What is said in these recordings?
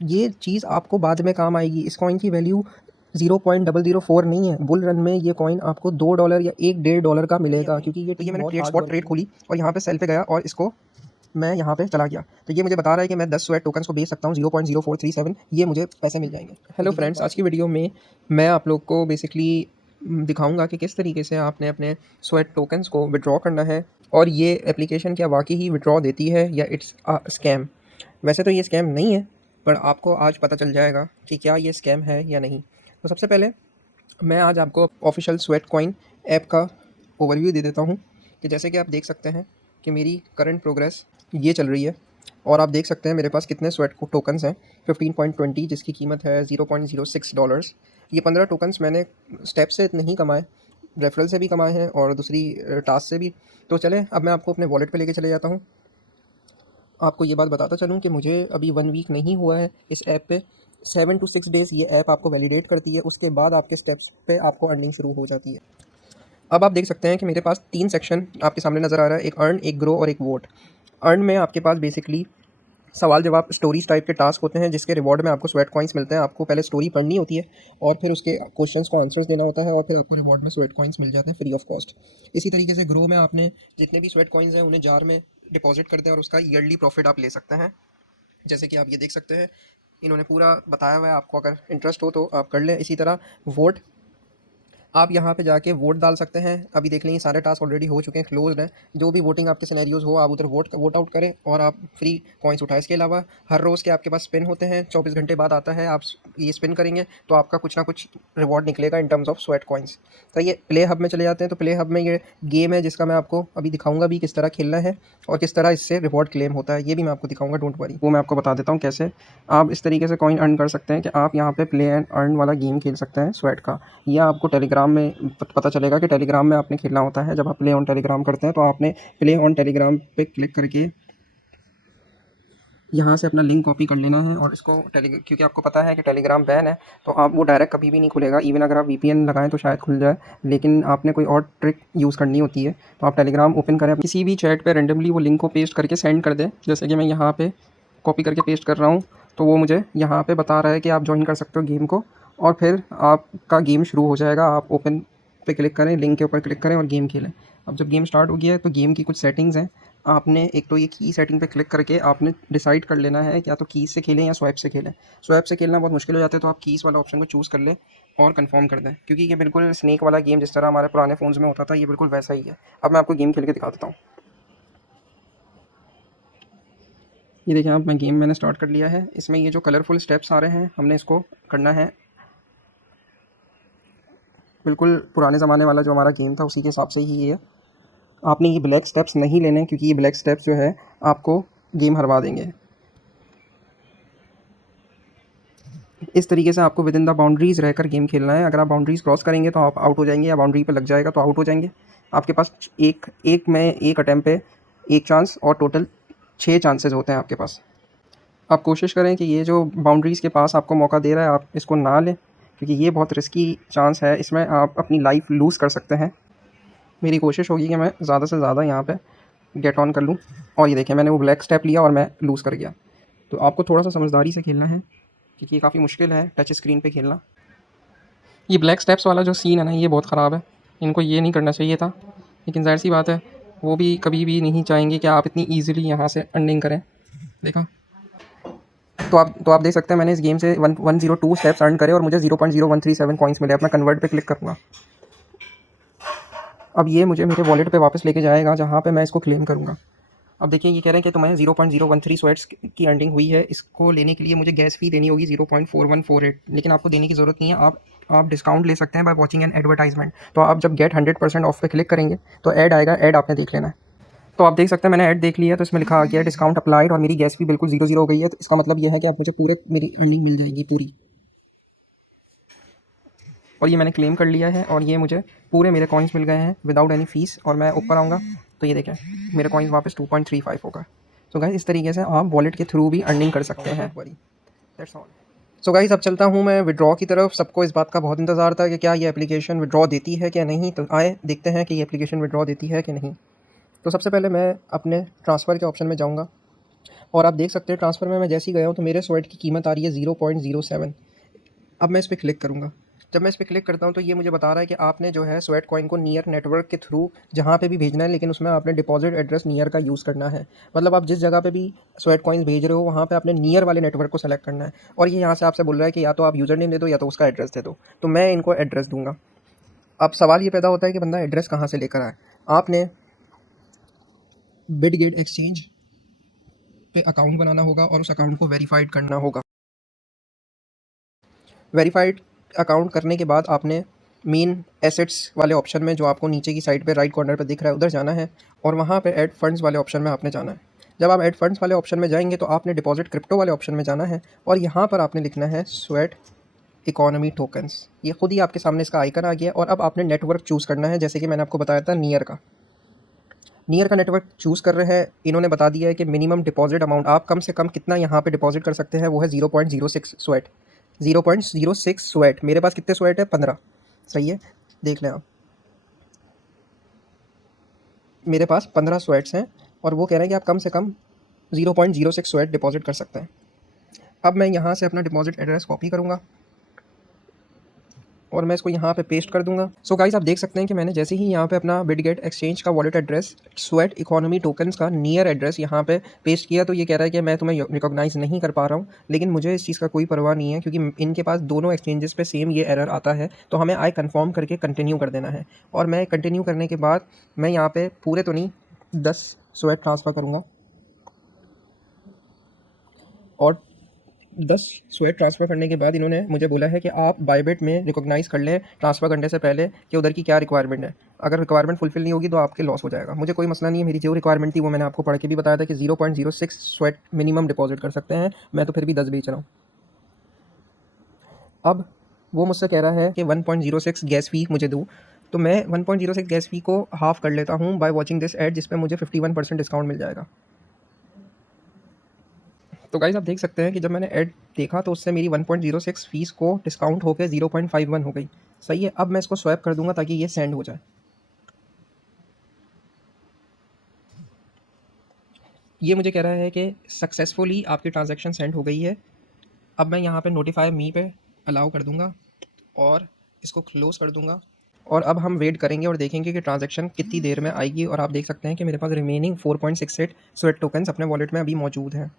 ये चीज़ आपको बाद में काम आएगी। इस कॉइन की वैल्यू 0.004 नहीं है। बुल रन में ये कॉइन आपको $2 या 1 डेढ़ डॉलर का मिलेगा, क्योंकि ये मैंने ट्रेड स्पॉट ट्रेड खोली और यहाँ पे सेल पे गया और इसको मैं यहाँ पे चला गया, तो ये मुझे बता रहा है कि मैं 10 स्वेट टोकन्स को बेच सकता हूँ 0.0437, ये मुझे पैसे मिल जाएंगे। हेलो फ्रेंड्स, आज की वीडियो में मैं आप लोग को बेसिकली दिखाऊंगा कि किस तरीके से आपने अपने स्वेट टोकन्स को विड्रॉ करना है और ये एप्लीकेशन क्या वाकई ही विड्रॉ देती है या इट्स अ स्कैम। वैसे तो ये स्कैम नहीं है, पर आपको आज पता चल जाएगा कि क्या ये स्कैम है या नहीं। तो सबसे पहले मैं आज आपको ऑफिशियल स्वेट कॉइन ऐप का ओवरव्यू दे देता हूँ कि जैसे कि आप देख सकते हैं कि मेरी करंट प्रोग्रेस ये चल रही है और आप देख सकते हैं मेरे पास कितने स्वेट टोकन्स हैं 15.20, जिसकी कीमत है $0.06। ये 15 टोकन्स मैंने स्टेप से नहीं कमाए, रेफरल से भी कमाए हैं और दूसरी टास्क से भी। तो चलें अब मैं आपको अपने वॉलेट पे लेके चले जाता हूँ। आपको ये बात बताता चलूँ कि मुझे अभी 1 वीक नहीं हुआ है इस ऐप पे। 7 to 6 डेज़ ये ऐप आपको वैलिडेट करती है, उसके बाद आपके स्टेप्स पे आपको अर्निंग शुरू हो जाती है। अब आप देख सकते हैं कि मेरे पास 3 सेक्शन आपके सामने नज़र आ रहा है, एक अर्न, एक ग्रो और एक वोट। अर्न में आपके पास बेसिकली सवाल जवाब स्टोरीज टाइप के टास्क होते हैं, जिसके रिवॉर्ड में आपको स्वेट कॉइन्स मिलते हैं। आपको पहले स्टोरी पढ़नी होती है और फिर उसके क्वेश्चंस को आंसर्स देना होता है और फिर आपको रिवॉर्ड में स्वेट कॉइन्स मिल जाते हैं फ्री ऑफ कॉस्ट। इसी तरीके से ग्रो में आपने जितने भी स्वेट कॉइन्स हैं उन्हें जार में डिपॉजिट करते हैं और उसका ईयरली प्रॉफिट आप ले सकते हैं। जैसे कि आप ये देख सकते हैं, इन्होंने पूरा बताया हुआ है, आपको अगर इंटरेस्ट हो तो आप कर लें। इसी तरह वोट, आप यहाँ पे जाके वोट डाल सकते हैं। अभी देख लें ये सारे टास्क ऑलरेडी हो चुके हैं, क्लोज्ड हैं। जो भी वोटिंग आपके सिनेरियोज हो आप उधर वोट आउट करें और आप फ्री कॉइन्स उठाएं। इसके अलावा हर रोज़ के आपके पास स्पिन होते हैं, 24 घंटे बाद आता है। आप ये स्पिन करेंगे तो आपका कुछ ना कुछ रिवॉर्ड निकलेगा in terms of sweat coins. तो ये प्ले हब में चले जाते हैं। तो प्ले हब में ये गेम है जिसका मैं आपको अभी दिखाऊंगा भी किस तरह खेलना है और किस तरह इससे रिवॉर्ड क्लेम होता है, ये भी मैं आपको दिखाऊंगा, डोंट वरी। वो मैं आपको बता देता हूँ कैसे आप इस तरीके से कॉइन अर्न कर सकते हैं कि आप यहाँ पे प्ले एंड अर्न वाला गेम खेल सकते हैं स्वेट का। यह आपको टेलीग्राम में पता चलेगा कि टेलीग्राम में आपने खेलना होता है। जब आप प्ले ऑन टेलीग्राम करते हैं तो आपने प्ले ऑन टेलीग्राम पे क्लिक करके यहाँ से अपना लिंक कॉपी कर लेना है और इसको क्योंकि आपको पता है कि टेलीग्राम बैन है, तो आप वो डायरेक्ट कभी भी नहीं खुलेगा। इवन अगर आप वीपीएन लगाएं तो शायद खुल जाए, लेकिन आपने कोई और ट्रिक यूज़ करनी होती है। तो आप टेलीग्राम ओपन करें, किसी भी चैट पे रेंडमली वो लिंक को पेस्ट करके सेंड कर दें। जैसे कि मैं यहाँ पे कॉपी करके पेस्ट कर रहा हूँ, तो वो मुझे यहाँ पे बता रहा है कि आप ज्वाइन कर सकते हो गेम को और फिर आपका गेम शुरू हो जाएगा। आप ओपन पे क्लिक करें, लिंक के ऊपर क्लिक करें और गेम खेलें। अब जब गेम स्टार्ट हो गया है तो गेम की कुछ सेटिंग्स हैं। आपने एक तो ये की सेटिंग पे क्लिक करके आपने डिसाइड कर लेना है कि या तो कीज़ से खेलें या स्वैप से खेलें। स्वैप से खेलना बहुत मुश्किल हो जाता है, तो आप कीज़ वाला ऑप्शन को चूज़ कर लें और कंफर्म कर दें, क्योंकि ये बिल्कुल स्नेक वाला गेम जिस तरह हमारे पुराने फ़ोन्स में होता था, ये बिल्कुल वैसा ही है। अब मैं आपको गेम खेल के दिखा देता हूँ। ये देखें, अब मैं गेम मैंने स्टार्ट कर लिया है। इसमें ये जो कलरफुल स्टेप्स आ रहे हैं, हमने इसको करना है बिल्कुल पुराने ज़माने वाला जो हमारा गेम था उसी के हिसाब से ही है। आपने ये ब्लैक स्टेप्स नहीं लेने, क्योंकि ये ब्लैक स्टेप्स जो है आपको गेम हरवा देंगे। इस तरीके से आपको विद इन द बाउंड्रीज़ रहकर गेम खेलना है। अगर आप बाउंड्रीज़ क्रॉस करेंगे तो आप आउट हो जाएंगे, या बाउंड्री पे लग जाएगा तो आउट हो जाएंगे। आपके पास एक अटैम्प्ट पे एक चांस और टोटल 6 चांसेस होते हैं आपके पास। आप कोशिश करें कि ये जो बाउंड्रीज़ के पास आपको मौका दे रहा है आप इसको ना लें, क्योंकि ये बहुत रिस्की चांस है, इसमें आप अपनी लाइफ लूज़ कर सकते हैं। मेरी कोशिश होगी कि मैं ज़्यादा से ज़्यादा यहाँ पे गेट ऑन कर लूँ। और ये देखें, मैंने वो ब्लैक स्टेप लिया और मैं लूज़ कर गया। तो आपको थोड़ा सा समझदारी से खेलना है, क्योंकि ये काफ़ी मुश्किल है टच स्क्रीन पे खेलना। ये ब्लैक स्टेप्स वाला जो सीन है ना, ये बहुत ख़राब है। इनको ये नहीं करना चाहिए था, लेकिन ज़ाहिर सी बात है वो भी कभी भी नहीं चाहेंगे कि आप इतनी ईजिली यहाँ से अर्निंग करें। देखा, तो आप देख सकते हैं मैंने इस गेम से 102 स्टेप्स अर्न करे और मुझे 0.0137 कॉइन्स मिले। अब मैं कन्वर्ट पे क्लिक करूँगा। अब ये मुझे मेरे वॉलेट पे वापस लेके जाएगा, जहाँ पे मैं इसको क्लेम करूँगा। अब देखिए, ये कह रहे हैं कि तुम्हें 0.013 स्वेट्स की अर्निंग हुई है। इसको लेने के लिए मुझे गैस फी देनी होगी 0.4148, लेकिन आपको देने की ज़रूरत नहीं है। आप डिस्काउंट ले सकते हैं बाय वॉचिंग एन एडवर्टाइजमेंट। तो आप जब गेट 100% ऑफ पे क्लिक करेंगे तो ऐड आएगा, ऐड आपने देख लेना है। तो आप देख सकते हैं मैंने ऐड देख लिया, तो इसमें लिखा आ गया डिस्काउंट अप्लाइड और मेरी गैस फी बिल्कुल 0 हो गई है। तो इसका मतलब ये है कि आप मुझे पूरे मेरी अर्निंग मिल जाएगी पूरी। और ये मैंने क्लेम कर लिया है और ये मुझे पूरे मेरे कॉइन्स मिल गए हैं विदाउट एनी फीस। और मैं ऊपर आऊँगा तो ये देखें मेरे कॉइन्स वापस 2.35 होगा। सो गाइस, इस तरीके से आप वॉलेट के थ्रू भी अर्निंग कर सकते हैं। That's all. सो गाइस, अब चलता हूँ मैं विड्रॉ की तरफ। सबको इस बात का बहुत इंतज़ार था कि क्या ये एप्लीकेशन विड्रॉ देती है क्या नहीं। तो आए देखते हैं कि ये एप्लीकेशन विड्रॉ देती है कि नहीं। तो सबसे पहले मैं अपने ट्रांसफ़र के ऑप्शन में जाऊँगा। और आप देख सकते हैं ट्रांसफ़र में मैं जैसे ही गया हूँ तो मेरे स्वेट की कीमत आ रही है 0.07। अब मैं इस पे क्लिक करूँगा। जब मैं इस पे क्लिक करता हूँ तो ये मुझे बता रहा है कि आपने जो है स्वेट कॉइन को नियर नेटवर्क के थ्रू जहाँ पे भी भेजना है, लेकिन उसमें आपने डिपॉजिट एड्रेस नियर का यूज़ करना है। मतलब आप जिस जगह पे भी स्वेट कॉइन्स भेज रहे हो वहाँ पे आपने नियर वाले नेटवर्क को सेलेक्ट करना है। और ये यहाँ से आपसे बोल रहा है कि या तो आप यूज़र नेम दे दो या तो उसका एड्रेस दे दो। तो मैं इनको एड्रेस दूँगा। अब सवाल ये पैदा होता है कि बंदा एड्रेस कहाँ से लेकर आए। आपने बिटगेट एक्सचेंज पे अकाउंट बनाना होगा और उस अकाउंट को वेरीफाइड करना होगा। वेरीफाइड अकाउंट करने के बाद आपने मेन एसेट्स वाले ऑप्शन में, जो आपको नीचे की साइड पे राइट कॉर्नर पे दिख रहा है, उधर जाना है और वहाँ पे ऐड फंड्स वाले ऑप्शन में आपने जाना है। जब आप ऐड फंड्स वाले ऑप्शन में जाएंगे तो आपने डिपॉजिट क्रिप्टो वाले ऑप्शन में जाना है और यहाँ पर आपने लिखना है स्वेट इकोनॉमी टोकन्स। ये खुद ही आपके सामने इसका आइकन आ गया और अब आपने नेटवर्क चूज़ करना है, जैसे कि मैंने आपको बताया था नियर का। नियर का नेटवर्क चूज़ कर रहे हैं। इन्होंने बता दिया है कि मिनिमम डिपॉजिट अमाउंट आप कम से कम कितना यहाँ पे डिपॉजिट कर सकते हैं, वो है 0.06 स्वेट। 0.06 स्वेट। मेरे पास कितने स्वेट है? 15। सही है, देख लें आप। मेरे पास 15 स्वेट्स हैं और वो कह रहे हैं कि आप कम से कम 0.06 स्वेट डिपॉजिट कर सकते हैं। अब मैं यहाँ से अपना डिपॉजिट एड्रेस कॉपी करूँगा और मैं इसको यहाँ पे पेस्ट कर दूँगा। सो गाइस, आप देख सकते हैं कि मैंने जैसे ही यहाँ पे अपना बिटगेट एक्सचेंज का wallet address, sweat economy tokens का नियर एड्रेस यहाँ पे पेस्ट किया तो ये कह रहा है कि मैं तुम्हें रिकॉग्नाइज़ नहीं कर पा रहा हूँ। लेकिन मुझे इस चीज़ का कोई परवाह नहीं है, क्योंकि इनके पास दोनों एक्सचेंजेस पे सेम ये एरर आता है। तो हमें आई कन्फर्म करके कंटिन्यू कर देना है और मैं कंटिन्यू करने के बाद मैं यहाँ पर पूरे तो नहीं 10 स्वेट ट्रांसफ़र करूँगा और 10 स्वेट ट्रांसफ़र करने के बाद इन्होंने मुझे बोला है कि आप बायबिट में रिकॉग्नाइज़ कर लें ट्रांसफ़र करने से पहले कि उधर की क्या रिक्वायरमेंट है। अगर रिक्वायरमेंट फुलफ़िल नहीं होगी तो आपके लॉस हो जाएगा। मुझे कोई मसला नहीं है, मेरी जो रिक्वायरमेंट थी वो मैंने आपको पढ़ के भी बताया था कि 0.06 स्वेट मिनिमम डिपॉजिट कर सकते हैं। मैं तो फिर भी 10 बेच रहा हूँ। अब वो मुझसे कह रहा है कि 1.06 गैस फ़ी मुझे दो, तो मैं 1.06 गैस फ़ी को हाफ़ कर लेता हूँ बाय वॉचिंग दिस एड, जिस पे मुझे 51% डिस्काउंट मिल जाएगा। तो गाइस, आप देख सकते हैं कि जब मैंने ऐड देखा तो उससे मेरी 1.06 फ़ीस को डिस्काउंट होकर 0.51 हो गई। सही है, अब मैं इसको स्वैप कर दूंगा ताकि ये सेंड हो जाए। ये मुझे कह रहा है कि सक्सेसफुली आपकी ट्रांजैक्शन सेंड हो गई है। अब मैं यहाँ पे नोटिफाई मी पे अलाउ कर दूंगा और इसको क्लोज़ कर दूंगा और अब हम वेट करेंगे और देखेंगे कि ट्रांजैक्शन कितनी देर में आएगी। और आप देख सकते हैं कि मेरे पास रिमेनिंग 4.68 स्वेट टोकन्स अपने वॉलेट में अभी मौजूद हैं।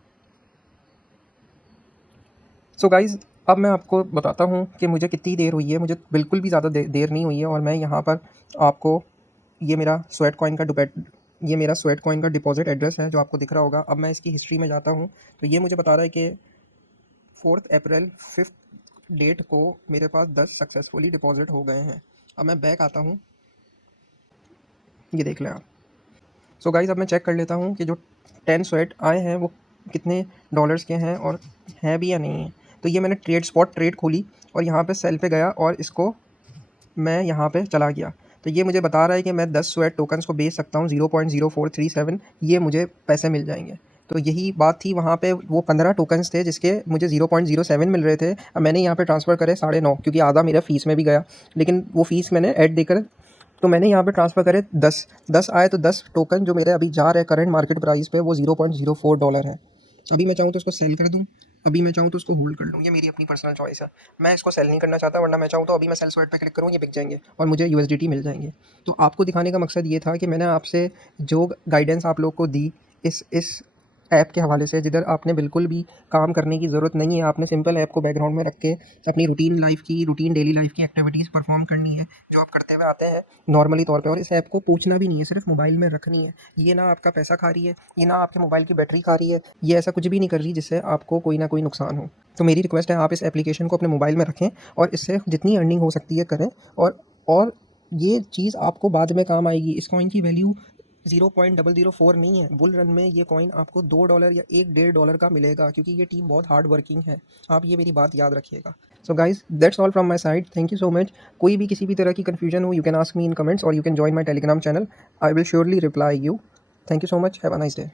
सो गाइज़, अब मैं आपको बताता हूँ कि मुझे कितनी देर हुई है। मुझे बिल्कुल भी ज़्यादा देर नहीं हुई है और मैं यहाँ पर आपको ये मेरा स्वेट कॉइन का डिपॉजिट एड्रेस है जो आपको दिख रहा होगा। अब मैं इसकी हिस्ट्री में जाता हूँ तो ये मुझे बता रहा है कि 4 अप्रैल 5 डेट को मेरे पास 10 सक्सेसफुली डिपॉजिट हो गए हैं। अब मैं बैक आता हूँ, ये देख लें आप। सो गाइज़, अब मैं चेक कर लेता हूँ कि जो 10 स्वेट आए हैं वो कितने डॉलर्स के हैं और हैं भी या नहीं है। तो ये मैंने स्पॉट ट्रेड खोली और यहाँ पे सेल पे गया और इसको मैं यहाँ पे चला गया। तो ये मुझे बता रहा है कि मैं 10 स्वेट टोकन्स को बेच सकता हूँ 0.0437, ये मुझे पैसे मिल जाएंगे। तो यही बात थी, वहाँ पे वो 15 टोकन्स थे जिसके मुझे 0.07 मिल रहे थे। अब मैंने यहाँ पे ट्रांसफ़र करे 9.5, क्योंकि आधा मेरा फ़ीस में भी गया, लेकिन वो फ़ीस मैंने ऐड देकर, तो मैंने यहाँ पे ट्रांसफ़र करे 10 आए। तो 10 टोकन जो मेरे अभी जा रहे हैं करंट मार्केट प्राइस पे वो $0.04 है। अभी मैं चाहूँ तो इसको सेल कर दूँ, अभी मैं चाहूँ तो उसको होल्ड कर लूँ, ये मेरी अपनी पर्सनल चॉइस है। मैं इसको सेल नहीं करना चाहता, वरना मैं चाहूँ तो अभी मैं सेल स्वेट पे क्लिक करूँ, ये बिक जाएंगे और मुझे यूएसडीटी मिल जाएंगे। तो आपको दिखाने का मकसद ये था कि मैंने आपसे जो गाइडेंस आप लोग को दी इस ऐप के हवाले से, जिधर आपने बिल्कुल भी काम करने की ज़रूरत नहीं है। आपने सिंपल ऐप को बैकग्राउंड में रख के अपनी रूटीन डेली लाइफ की एक्टिविटीज़ परफॉर्म करनी है जो आप करते हुए आते हैं नॉर्मली तौर पे। और इस ऐप को पूछना भी नहीं है, सिर्फ मोबाइल में रखनी है। ये ना आपका पैसा खा रही है, ये ना आपके मोबाइल की बैटरी खा रही है, ये ऐसा कुछ भी नहीं कर रही जिससे आपको कोई ना कोई नुकसान हो। तो मेरी रिक्वेस्ट है, आप इस एप्लीकेशन को अपने मोबाइल में रखें और इससे जितनी अर्निंग हो सकती है करें। और ये चीज़ आपको बाद में काम आएगी। इस कॉइन की वैल्यू 0.004 नहीं है। बुल रन में ये कॉइन आपको $2 या $1.5 का मिलेगा, क्योंकि ये टीम बहुत हार्ड वर्किंग है। आप ये मेरी बात याद रखिएगा। So guys, that's all from my side. Thank you so much. कोई भी किसी भी तरह की कन्फ्यूजन हो, you can ask me in comments और you can join my Telegram channel. I will surely reply you. Thank you so much. Have a nice day.